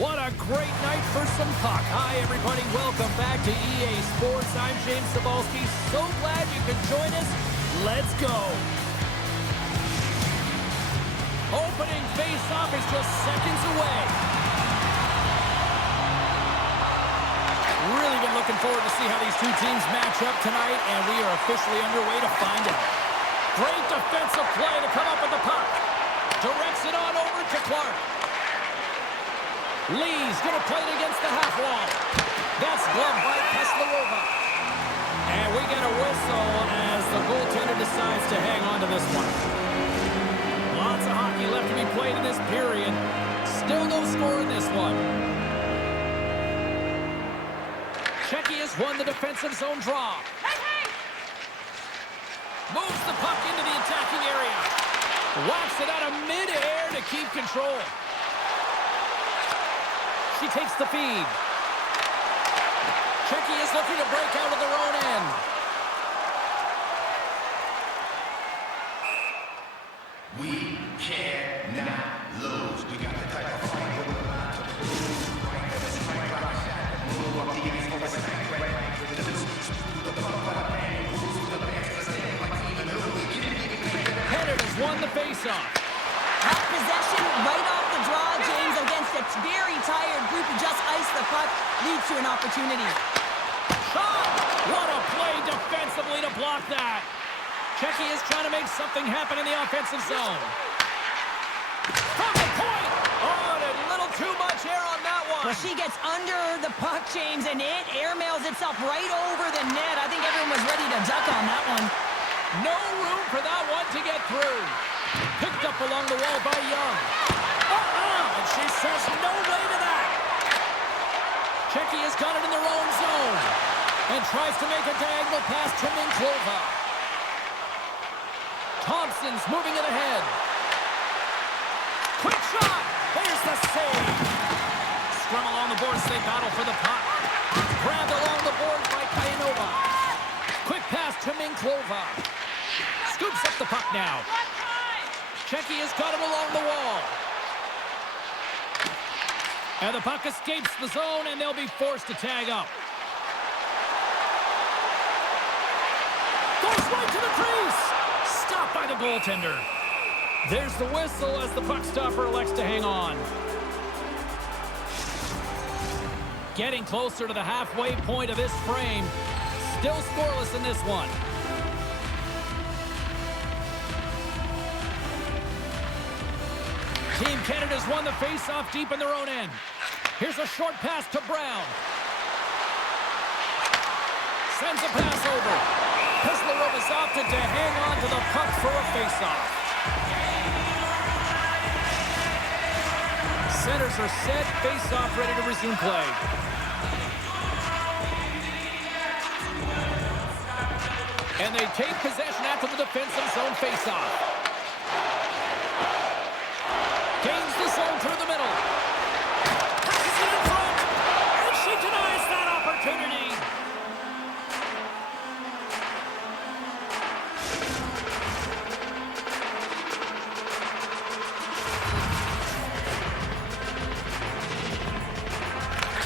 What a great night for some puck. Hi, everybody. Welcome back to EA Sports. I'm James Cebulski. So glad you could join us. Let's go. Opening face-off is just seconds away. Really been looking forward to see how these two teams match up tonight, and we are officially underway to find out. Great defensive play to come up with the puck. Directs it on over to Clark. Lee's going to play it against the half wall. That's gloved by Keslerova. And we get a whistle as the goaltender decides to hang on to this one. Lots of hockey left to be played in this period. Still no score in this one. Czechia has won the defensive zone draw. Moves the puck into the attacking area. Whacks it out of midair to keep control. She takes the feed. Czechia is looking to break out of their own end. We cannot lose. We got the type of fight with the line to lose. Right at the strike, right shot. Move up the ice over smack, right with the loose. The puck by the man, moves to the bench, the stand like even who. Hennet has won the faceoff. That possession right off the draw, James, against a very tired group who just iced the puck, leads to an opportunity. Shot! What a play defensively to block that. Czechia is trying to make something happen in the offensive zone. From the point! Oh, and a little too much air on that one. Well, she gets under the puck, James, and it airmails itself right over the net. I think everyone was ready to duck on that one. No room for that one to get through. Picked up along the wall by Young. And she says no way to that. Czechia's got it in their own zone. And tries to make a diagonal pass to Minklova. Thompson's moving it ahead. Quick shot. There's the save. Scrum along the boards. They battle for the puck. Grabbed along the boards by Kayanova. Quick pass to Minklova. Scoops up the puck now. Czechia's got it along the wall. And the puck escapes the zone, and they'll be forced to tag up. Goes right to the crease. Stopped by the goaltender. There's the whistle as the puck stopper elects to hang on. Getting closer to the halfway point of this frame. Still scoreless in this one. Team Canada's won the face-off deep in their own end. Here's a short pass to Brown. Sends a pass over. Keslerova's opted to hang on to the puck for a face-off. Centers are set, face-off ready to resume play. And they take possession after the defensive zone face-off. Gains the zone through the middle. Passes it in front. And she denies that opportunity.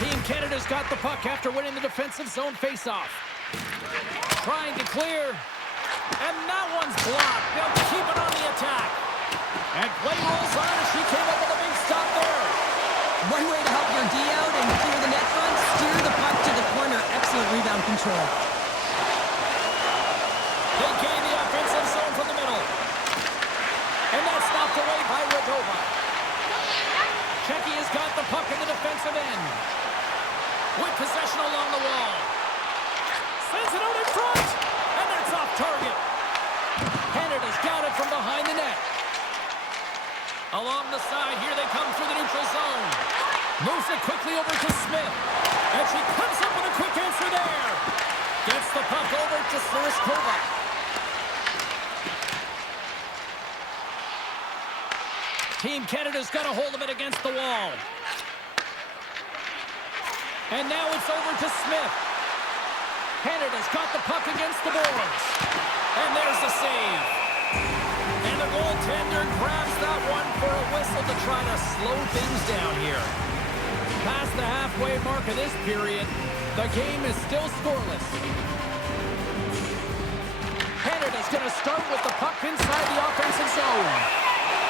Team Canada's got the puck after winning the defensive zone faceoff. Trying to clear. And that one's blocked. They'll keep it on the attack. And play rolls on as she came up with a big stop there. One way to help your D out and clear the net front, steer the puck to the corner. Excellent rebound control. They gain the offensive zone from the middle. And that's stopped away by Radova. Czechia's got the puck in the defensive end. With possession along the wall. Sends it out in front. And that's off target. Canada's got it from behind the net. Along the side, here they come through the neutral zone. Moves it quickly over to Smith. And she comes up with a quick answer there. Gets the puck over to Sluriskova. Team Canada's got a hold of it against the wall. And now it's over to Smith. Canada's got the puck against the boards. And there's the save. And the goaltender grabs that one for a whistle to try to slow things down here. Past the halfway mark of this period, the game is still scoreless. Canada's going to start with the puck inside the offensive zone.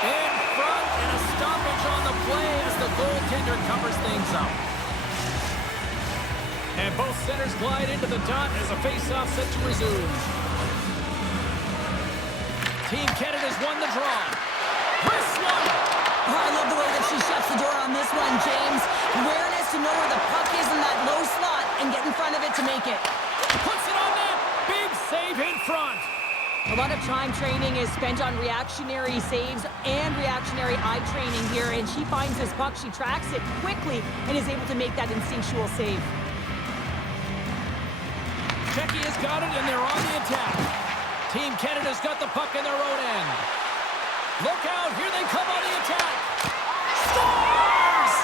In front, and a stoppage on the play as the goaltender covers things up. And both centers glide into the dot as a face-off set to resume. Team Canada's won the draw. This one! Oh, I love the way that she shuts the door on this one, James. Awareness to know where the puck is in that low slot and get in front of it to make it. Puts it on net. Big save in front. A lot of time training is spent on reactionary saves and reactionary eye training here, and she finds this puck, she tracks it quickly, and is able to make that instinctual save. Czechia's got it, and they're on the attack. Team Canada's got the puck in their own end. Look out, here they come on the attack. Scores!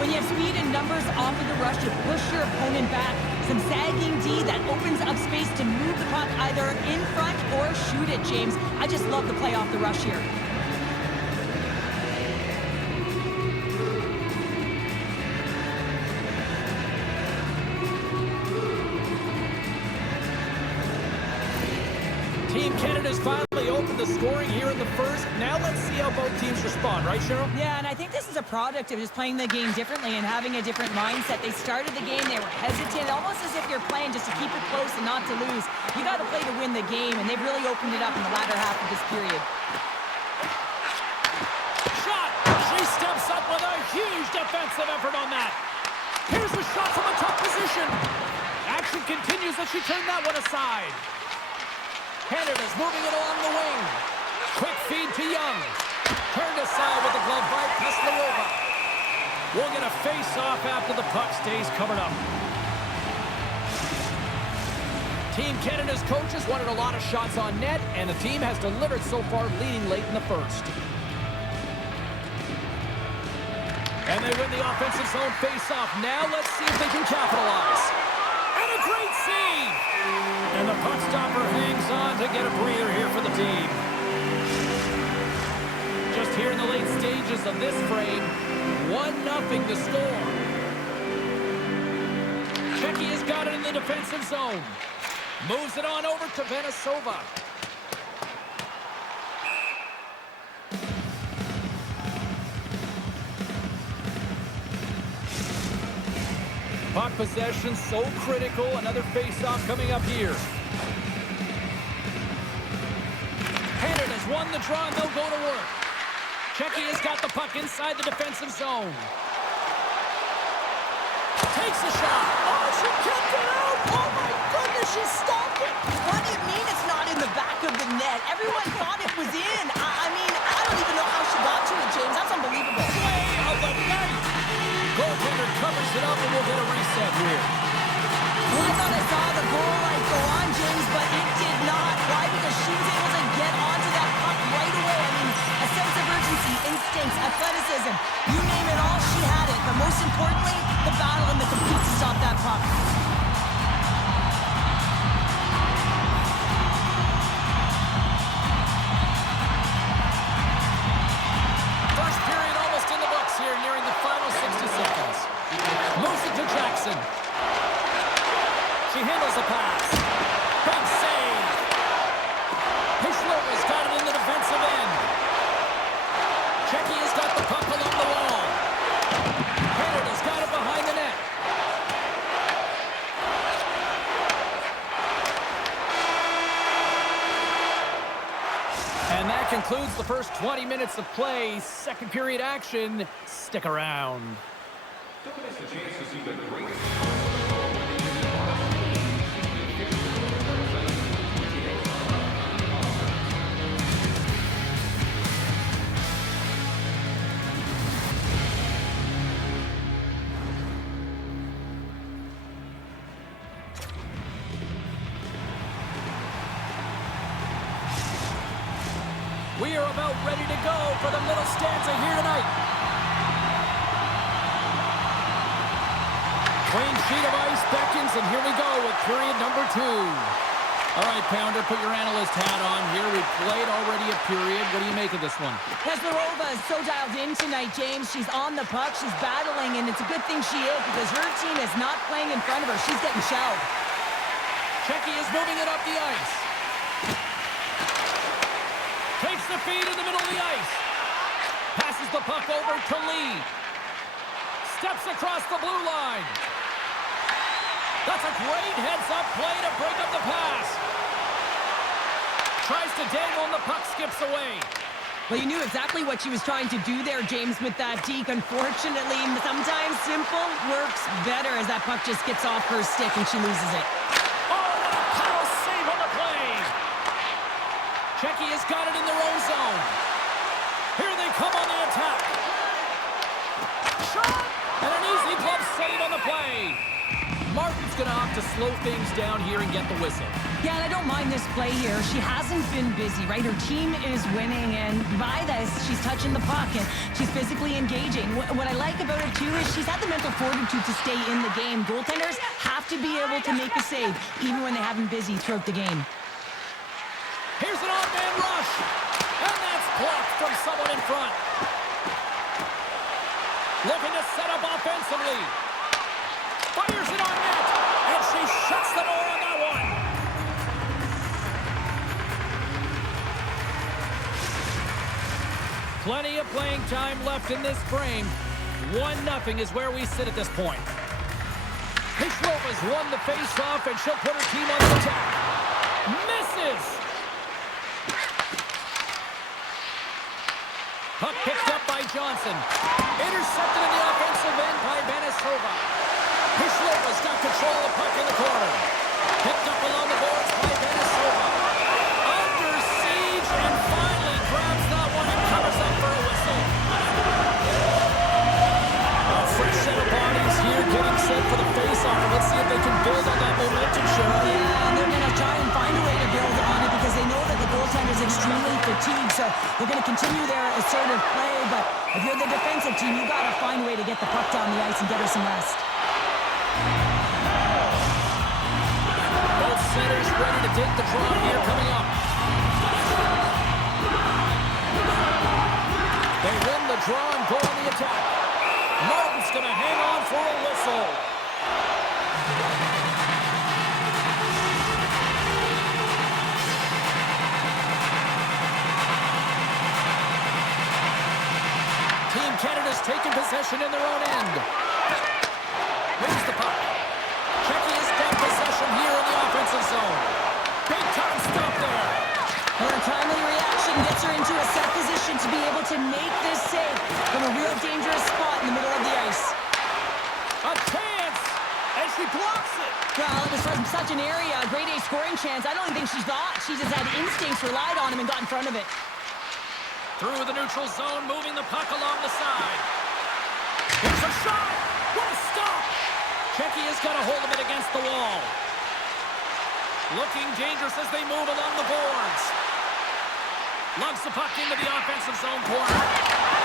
When you have speed and numbers off of the rush, you push your opponent back. Some sagging D that opens up space to move the puck either in front or shoot it, James. I just love the play off the rush here. Team Canada's finally opened the scoring here in the first. Now let's see how both teams respond, right, Cheryl? Yeah, and I think this is a product of just playing the game differently and having a different mindset. They started the game, they were hesitant, almost as if you're playing just to keep it close and not to lose. You got to play to win the game, and they've really opened it up in the latter half of this period. Shot! She steps up with a huge defensive effort on that. Here's the shot from a tough position. Action continues as she turned that one aside. Canada's moving it along the wing. Quick feed to Young. Turned aside with the glove by Teslarova. We'll get a face-off after the puck stays covered up. Team Canada's coaches wanted a lot of shots on net, and the team has delivered so far, leading late in the first. And they win the offensive zone face-off. Now let's see if they can capitalize. And a great save! And the puck stopper hangs on to get a breather here for the team. Just here in the late stages of this frame, 1-0 to score. Czechia's got it in the defensive zone. Moves it on over to Venesova. Puck possession so critical. Another face-off coming up here. Canada's won the draw, and they'll go to work. Czechia's got the puck inside the defensive zone. Takes the shot. Oh, she kicked it out. Oh, my goodness, she stopped it. What do you mean it's not in the back of the net? Everyone thought it was in. I mean, I don't even know how she got to it, James. That's unbelievable. Play of the night. Goaltender covers it up, and we'll get a reset here. Well, I thought I saw the goal light go on, James, but it did not. Why? Because she was able to get onto that puck right away. I mean, a sense of urgency, instincts, athleticism. You name it all, she had it. But most importantly, the battle and the compete to stop that puck. First period almost in the books here, nearing the final 60 seconds. Moves it to Jackson. She handles the pass. Big save. Hishlova's got it in the defensive end. Czechia's got the puck along the wall. Canada's got it behind the net. And that concludes the first 20 minutes of play. Second period action. Stick around. Don't miss the chance to see the great. We are about ready to go for the middle stanza here tonight. Clean sheet of ice beckons, and here we go with period number 2. All right, Pounder, put your analyst hat on here. We've played already a period. What do you make of this one? Heslerova is so dialed in tonight, James. She's on the puck. She's battling, and it's a good thing she is because her team is not playing in front of her. She's getting shelled. Czechia is moving it up the ice. Takes the feed in the middle of the ice. Passes the puck over to Lee. Steps across the blue line. That's a great heads-up play to break up the pass. Tries to dangle and the puck skips away. Well, you knew exactly what she was trying to do there, James, with that deke. Unfortunately, sometimes simple works better as that puck just gets off her stick and she loses it. Oh, what a power save on the play. Czechia's got it in their own zone. Here they come on the attack. Shot! And an easy glove save on the play. Martin's going to opt to slow things down here and get the whistle. Yeah, and I don't mind this play here. She hasn't been busy, right? Her team is winning, and by this, she's touching the puck, and she's physically engaging. What I like about her, too, is she's had the mental fortitude to stay in the game. Goaltenders have to be able to make a save, even when they haven't been busy throughout the game. Here's an odd-man rush, and that's blocked from someone in front. Looking to set up offensively. Fires it on net, and she shuts the door on that one. Plenty of playing time left in this frame. 1-0 is where we sit at this point. Hishlova's won the face-off, and she'll put her team on the attack. Misses! Puck picked up by Johnson. Intercepted in the offensive end by Benesova. Hishlova's got control of the puck in the corner. Picked up along the boards by Benesova. Under siege and finally grabs that one and covers up for a whistle. A fresh set of bodies here getting set for the face-off. Let's see if they can build on that momentum, Cheryl. Yeah, and they're going to try and find a way to build on it because they know that the goaltender is extremely fatigued, so they're going to continue their assertive play, but if you're the defensive team, you got to find a way to get the puck down the ice and get her some rest. Both centers ready to take the draw here coming up. They win the draw and go on the attack. Martin's going to hang on for a whistle. Team Canada's taken possession in their own end. Here's the puck. Czechia's got possession here in the offensive zone. Big time stop there. Her timely reaction gets her into a set position to be able to make this save from a real dangerous spot in the middle of the ice. A chance, and she blocks it. Well, it was from such an area, a grade A scoring chance. I don't even think she thought. She just had instincts, relied on him, and got in front of it. Through the neutral zone, moving the puck along the side. Here's a shot. What a stop. Czechia's got a hold of it against the wall. Looking dangerous as they move along the boards. Lugs the puck into the offensive zone corner.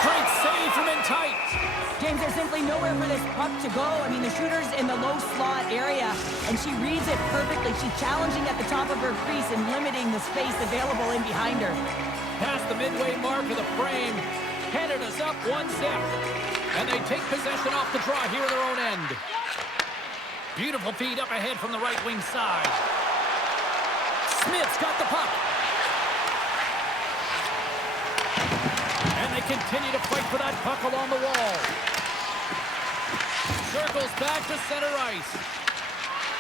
Great save from in tight. James, there's simply nowhere for this puck to go. I mean, the shooter's in the low slot area, and she reads it perfectly. She's challenging at the top of her crease and limiting the space available in behind her. Past the midway mark of the frame, Canada's up 1-0. And they take possession off the draw here in their own end. Beautiful feed up ahead from the right wing side. Smith's got the puck. And they continue to fight for that puck along the wall. Circles back to center ice.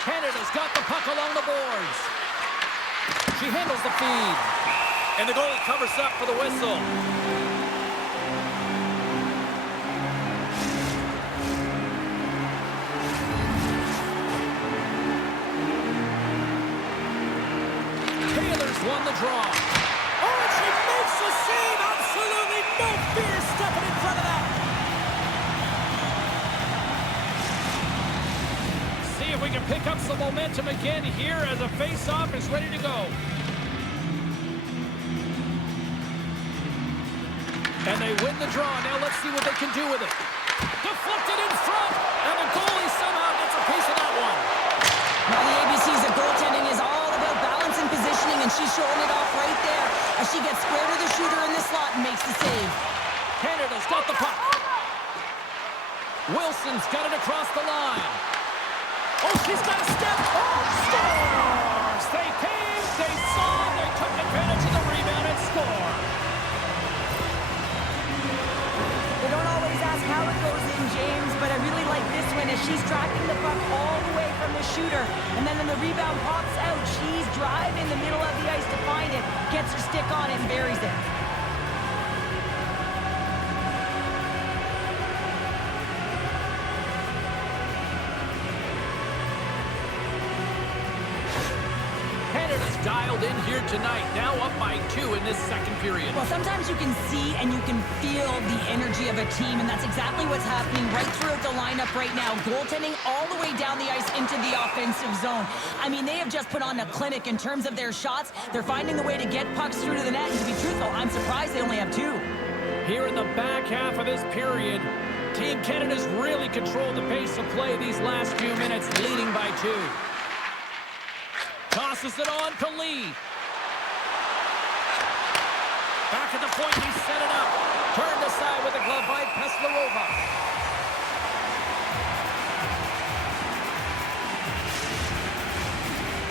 Canada's got the puck along the boards. She handles the feed. And the goalie covers up for the whistle. Taylor's won the draw. Oh, and she makes the save! Absolutely no fear stepping in front of that. See if we can pick up some momentum again here as a face-off is ready to go. And they win the draw. Now let's see what they can do with it. Deflected in front, and the goalie somehow gets a Wilson's got it across the line. Oh, she's got a step. Oh, scores! They came, they saw, they took advantage of the rebound and score. They don't always ask how it goes in, James, but I really like this one as she's tracking the puck all the way from the shooter. And then when the rebound pops out, she's driving the middle of the ice to find it, gets her stick on it and buries it. Canada's dialed in here tonight, now up by 2 in this second period. Well, sometimes you can see and you can feel the energy of a team, and that's exactly what's happening right throughout the lineup right now. Goaltending all the way down the ice into the offensive zone. I mean, they have just put on a clinic in terms of their shots. They're finding the way to get pucks through to the net, and to be truthful, I'm surprised they only have 2. Here in the back half of this period, Team Canada's really controlled the pace of play these last few minutes, leading by 2. Tosses it on to Lee. Back at the point, he set it up. Turned aside with a glove by Peslarova.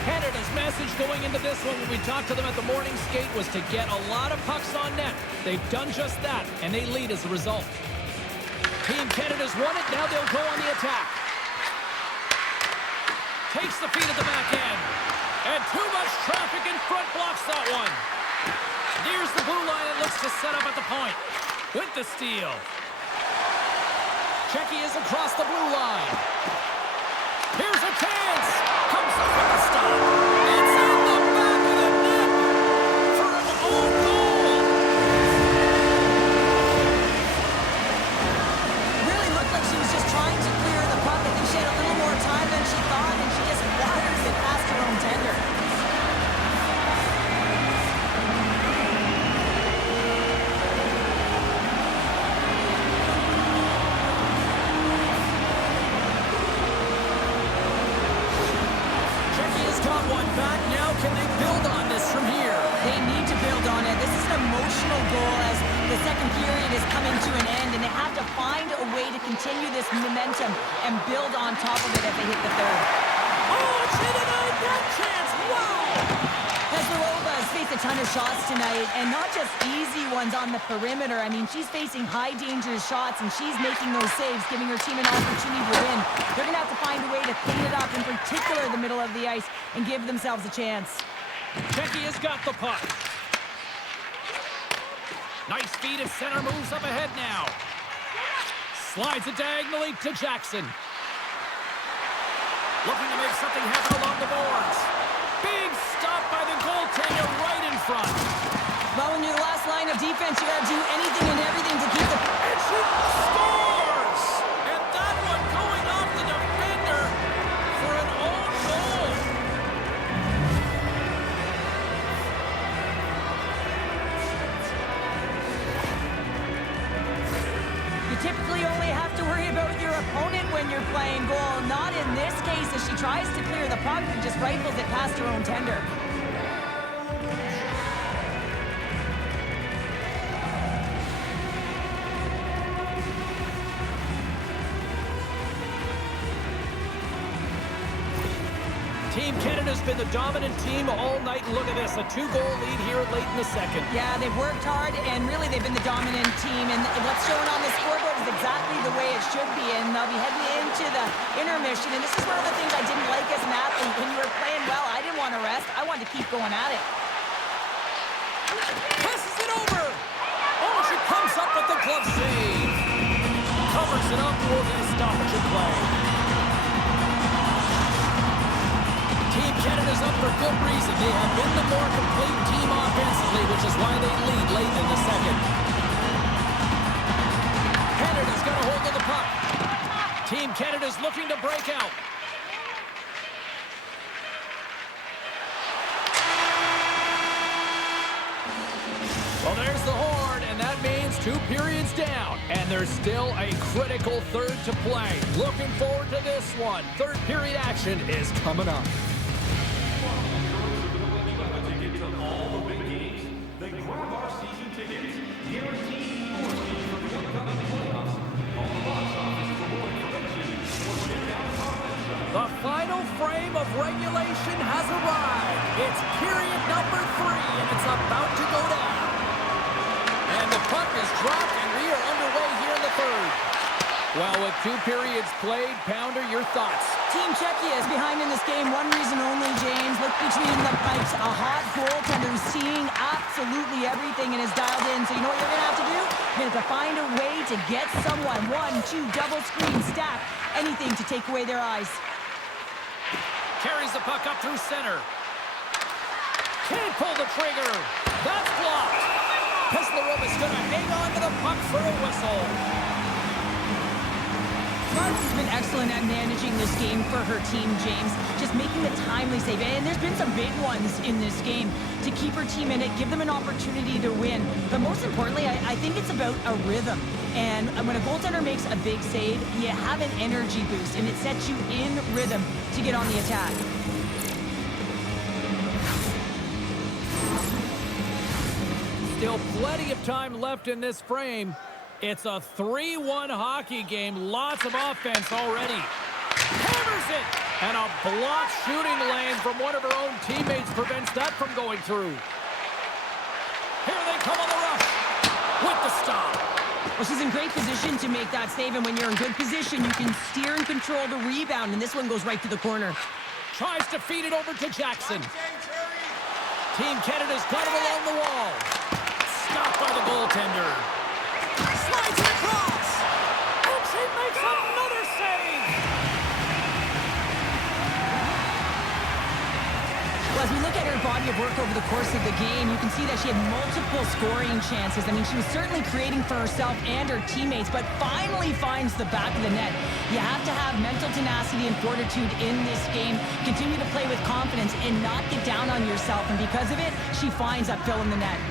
Canada's message going into this one when we talked to them at the morning skate was to get a lot of pucks on net. They've done just that, and they lead as a result. Team Canada's won it. Now they'll go on the attack. Takes the feed at the back end. And too much traffic in front blocks that one. Nears the blue line and looks to set up at the point. With the steal. Czechia is across the blue line. Here's a chance. Comes up with a stop. It's in the back of the net for an own goal. Really looked like she was just trying to clear the puck. I think she had a little more time than she thought, and she just wires it past her own tender. Czechia's got one back. Now can they build on this from here? They need to build on it. This is an emotional goal as the second period is coming to an end, and they have to find a way to continue this momentum and build on top of it as they hit the third. Oh, it's in and out. That chance. Wow. Peslarova has faced a ton of shots tonight, and not just easy ones on the perimeter. I mean, she's facing high danger shots, and she's making those saves, giving her team an opportunity to win. They're going to have to find a way to clean it up, in particular the middle of the ice, and give themselves a chance. Czechia's got the puck. Nice feed at center, moves up ahead now. Slides it diagonally to Jackson. Looking to make something happen along the boards. Big stop by the goaltender right in front. Well, when you're the last line of defense, you got to do anything and everything to keep the... And she scores! And that one going off the defender for an own goal. You typically only have to worry about your opponent when you're playing goal. Not in this case, as she tries to clear the puck and just rifles it past her own tender. Team Canada's been the dominant team all night. Look at this, a 2-goal lead here late in the second. Yeah, they've worked hard, and really they've been the dominant team. And what's shown on the scoreboard is exactly the way it should be. And they'll be heading into the intermission. And this is one of the things I didn't like as an athlete. When you were playing well, I didn't want to rest. I wanted to keep going at it. Passes it over. Oh, she comes up with the glove save. Covers it up for the stoppage of play. Team Canada's up for good reason. They have been the more complete team offensively, which is why they lead late in the second. Canada's got a hold of the puck. Team Canada's looking to break out. Well, there's the horn, and that means 2 periods down. And there's still a critical third to play. Looking forward to this one. Third period action is coming up. frame of regulation has arrived. It's period number 3, and it's about to go down. And the puck is dropped, and we are underway here in the third. Well, with 2 periods played, Pounder, your thoughts? Team Czechia is behind in this game. One reason only, James. Look between the pipes. A hot goaltender who's seeing absolutely everything and is dialed in. So you know what you're going to have to do? You're going to have to find a way to get someone. 1, 2, double screen, stack. Anything to take away their eyes. Carries the puck up through center. Can't pull the trigger. That's blocked. Pislerova's going to hang on to the puck for a whistle. Marks has been excellent at managing this game for her team, James. Just making the timely save. And there's been some big ones in this game to keep her team in it, give them an opportunity to win. But most importantly, I think it's about a rhythm. And when a goaltender makes a big save, you have an energy boost, and it sets you in rhythm to get on the attack. Still plenty of time left in this frame. It's a 3-1 hockey game. Lots of offense already. Hammers it! And a blocked shooting lane from one of her own teammates prevents that from going through. Here they come on the rush with the stop. Well, she's in great position to make that save, and when you're in good position, you can steer and control the rebound, and this one goes right to the corner. Tries to feed it over to Jackson. Team Canada's got it along the wall. Stopped by the goaltender. Slides it across. And she makes another save. Well, as we look at her body of work over the course of the game, you can see that she had multiple scoring chances. I mean, she was certainly creating for herself and her teammates, but finally finds the back of the net. You have to have mental tenacity and fortitude in this game. Continue to play with confidence and not get down on yourself. And because of it, she finds that fill in the net.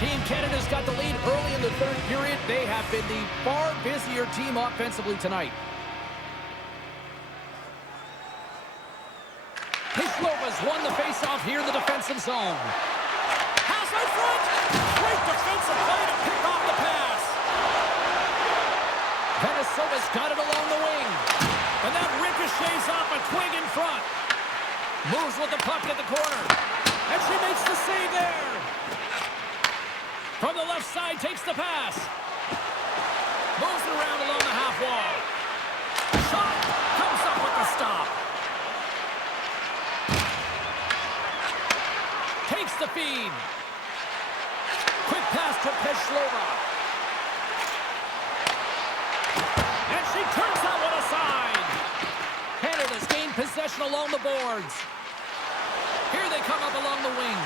Team Canada's got the lead early in the third period. They have been the far busier team offensively tonight. Pislova's won the faceoff here in the defensive zone. Pass out front. Great defensive play to pick off the pass. Venezuela's got it along the wing. And that ricochets off a twig in front. Moves with the puck at the corner. And she makes the save there. From the left side, takes the pass. Moves it around along the half wall. Shot comes up with the stop. Takes the feed. Quick pass to Pishlova. And she turns that one aside. Canada's gained possession along the boards. Here they come up along the wing.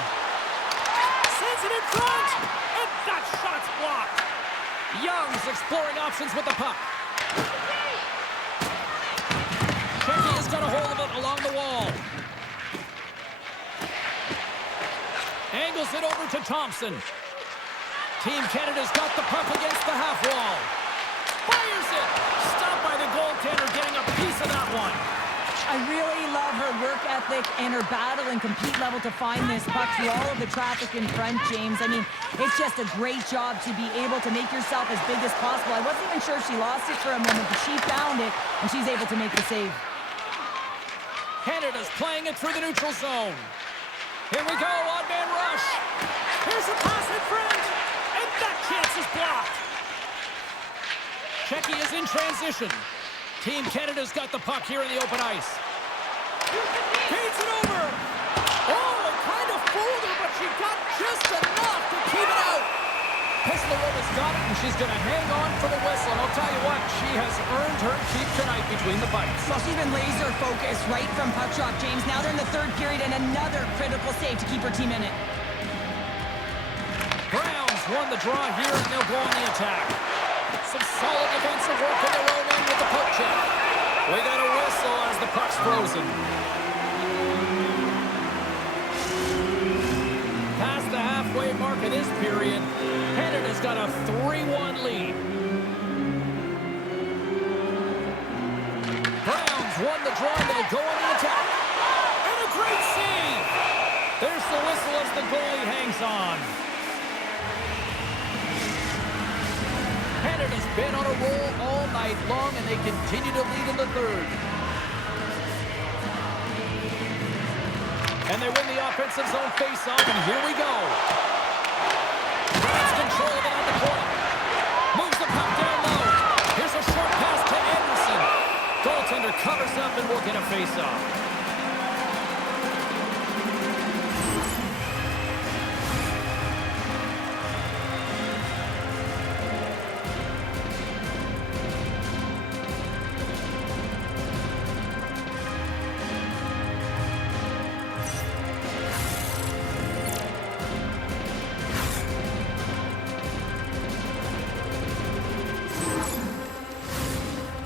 Sends it in front. And that shot's blocked. Young's exploring options with the puck. Czechia's got a hold of it along the wall. Angles it over to Thompson. Team Canada's got the puck against the half wall. Fires it. Stopped by the goaltender, getting a piece of that one. I really love her work ethic and her battle and compete level to find this puck through all of the traffic in front, James. I mean, it's just a great job to be able to make yourself as big as possible. I wasn't even sure she lost it for a moment, but she found it, and she's able to make the save. Canada's playing it through the neutral zone. Here we go, odd man rush. Here's a pass in front, and that chance is blocked. Czechia is in transition. Team Canada's got the puck here in the open ice. Feeds it over. Oh, it kind of fooled her, but she got just enough to keep it out. Pislerova's got it, and she's going to hang on for the whistle. And I'll tell you what, she has earned her keep tonight between the pipes. Well, she's been laser focused right from puck drop, James. Now they're in the third period, and another critical save to keep her team in it. Browns won the draw here, and they'll go on the attack. Some solid defensive work in their own end with the poke check. We got a whistle as the puck's frozen. Past the halfway mark of this period, Canada's got a 3-1 lead. Browns won the draw, and they'll go on the attack. And a great save! There's the whistle as the goalie hangs on. Canada's been on a roll all night long, and they continue to lead in the third. And they win the offensive zone face-off, and here we go. Grabs control of it on the point. Moves the puck down low. Here's a short pass to Anderson. Goaltender covers up, and we'll get a face-off.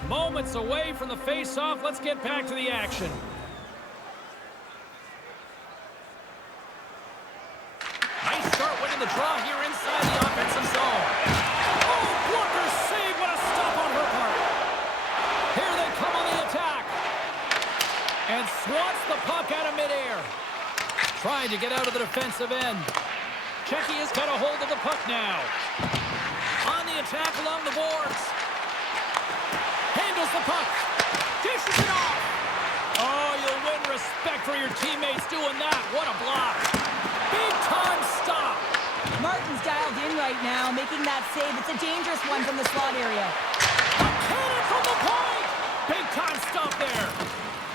Moments away from the face-off. Let's get back to the action. Nice start winning the draw here inside the offensive zone. Oh, blocker save. What a stop on her part. Here they come on the attack. And swats the puck out of midair. Trying to get out of the defensive end. Czechia's got a hold of the puck now. On the attack along the boards. Handles the puck. Dishes it off. Oh, you'll win respect for your teammates doing that. What a block. Big time stop. Martin's dialed in right now, making that save. It's a dangerous one from the slot area. A cannon from the point. Big time stop there.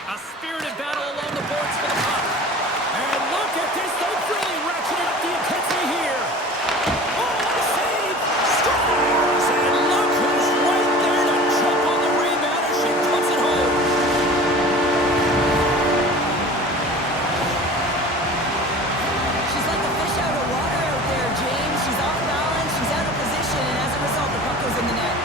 A spirited battle along the boards for the puck. And look at this. They've really ratcheted up the intensity here. Oh, what a save. Scores. And look who's right there to jump on the rebound as she puts it home. She's like a fish out of water out there, James. She's off balance, she's out of position, and as a result, the puck goes in the net.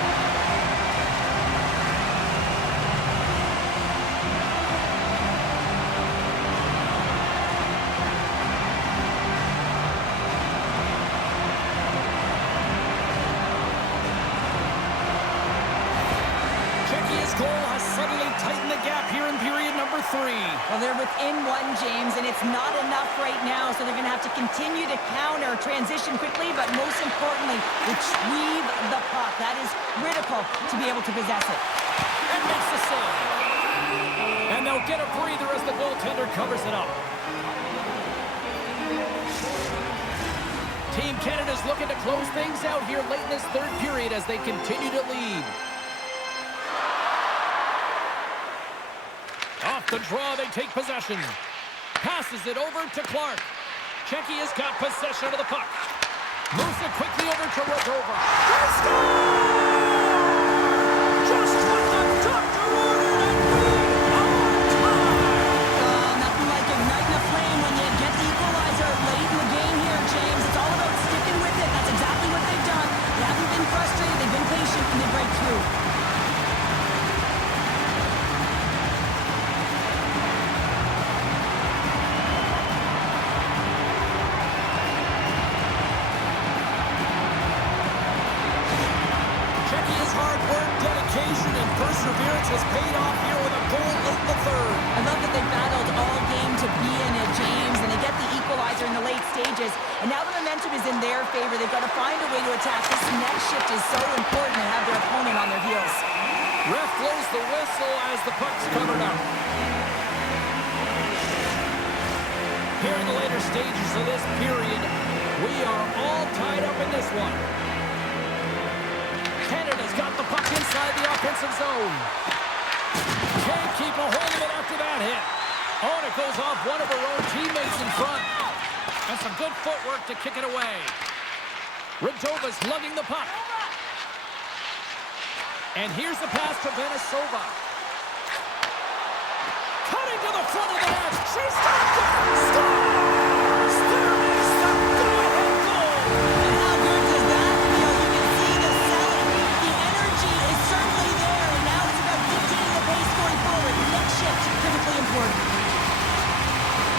Czechia's goal has suddenly tightened the gap here in period number 3. Well, they're within one, James, and it's not enough right now, so they're going to have to continue to counter, transition quickly, but most importantly, retrieve the puck. That is critical to be able to possess it. And makes the save. And they'll get a breather as the goaltender covers it up. Team Canada's looking to close things out here late in this third period as they continue to lead. Off the draw, they take possession. Passes it over to Clark. Czechia's got possession of the puck. Moves it quickly over to Rodova. They score! Just what the doctor ordered and we are tied! Nothing like igniting a flame when you get the equalizer late in the game here, James. It's all about sticking with it. That's exactly what they've done. They haven't been frustrated. They've been patient, and they break through. Czechia's hard work, dedication, and perseverance has paid off here with a goal late in the third. I love that they battled all game to be in it, James, and they get the equalizer in the late stages. And now the momentum is in their favor. They've got to find a way to attack. This next shift is so important to have their opponent on their heels. Ref blows the whistle as the puck's covered up. Here in the later stages of this period, we are all tied up in this one. Canada's got the puck inside the offensive zone. Can't keep a hold of it after that hit. Oh, and it goes off one of her own teammates in front. And some good footwork to kick it away. Radova's lugging the puck. And here's the pass to Venesova. Cutting to the front of the net. She stopped it. Scores! There is the go-ahead goal. And how good does that feel? You can see the selling. The energy is certainly there, and now it's about dictating the pace going forward. Next shift, critically important.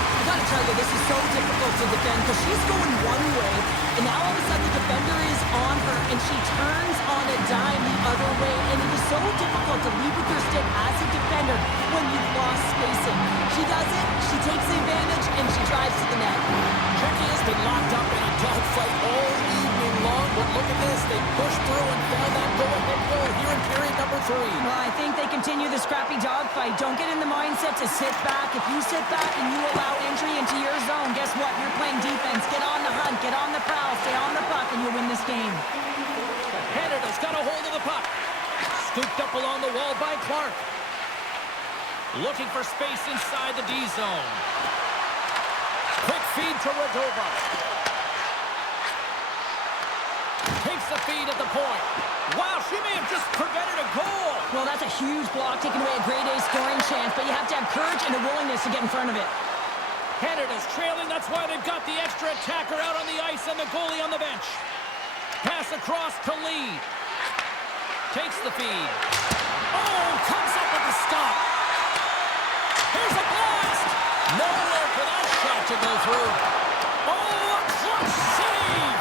I gotta tell you, this is so difficult to defend because she's going one way, and now all of a sudden the defender is on her, and she turns on a dime the other way, and it is so difficult to lead with your stick as a defender when you've lost spacing. She does it, she takes the advantage, and she drives to the net. Czechia has been locked up in a dogfight all evening long, but look at this. They pushed through and found that three. Well, I think they continue the scrappy dogfight. Don't get in the mindset to sit back. If you sit back and you allow entry into your zone, guess what? You're playing defense. Get on the hunt, get on the prowl, stay on the puck, and you'll win this game. Canada's got a hold of the puck. Scooped up along the wall by Clark. Looking for space inside the D zone. Quick feed to Radova. Takes the feed at the point. Wow, she may have just prevented a goal. Well, that's a huge block, taking away a grade A scoring chance, but you have to have courage and a willingness to get in front of it. Canada's trailing. That's why they've got the extra attacker out on the ice and the goalie on the bench. Pass across to Lee. Takes the feed. Oh, comes up with the stop. Here's a blast. Nowhere for that shot to go through. Oh, a clutch save.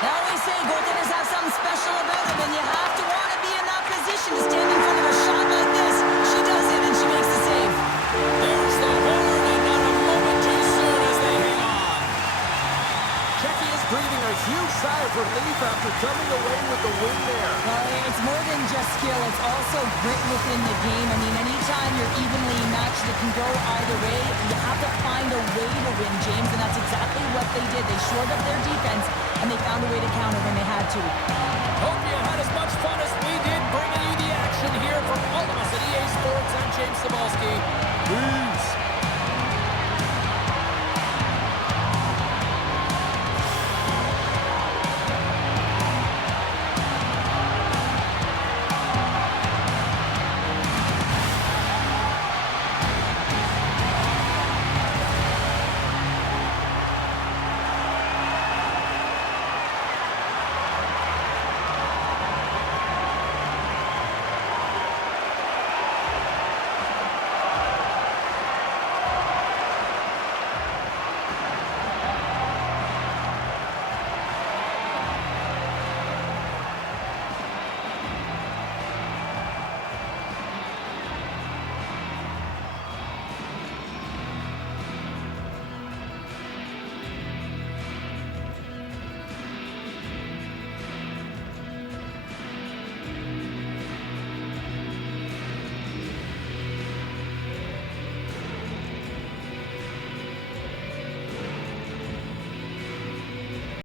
Now they say goaltenders have something special about them, and you have to want to be in that position to stand in front of a shot like this. She does it, and she makes the save. There's the horn, and not a moment too soon as they hang on. Czechia is breathing a huge sigh of relief after coming away with the win there. Well, it's more than just skill. It's also grit within the game. I mean, anytime you're evenly matched, it can go either way. You have to find a way to win, James, and that's exactly what they did. They shored up their defense, and they found a way to counter when they had to. Hope you had as much fun as we did bringing you the action here from all of us at EA Sports. I'm James Cebulski. Peace.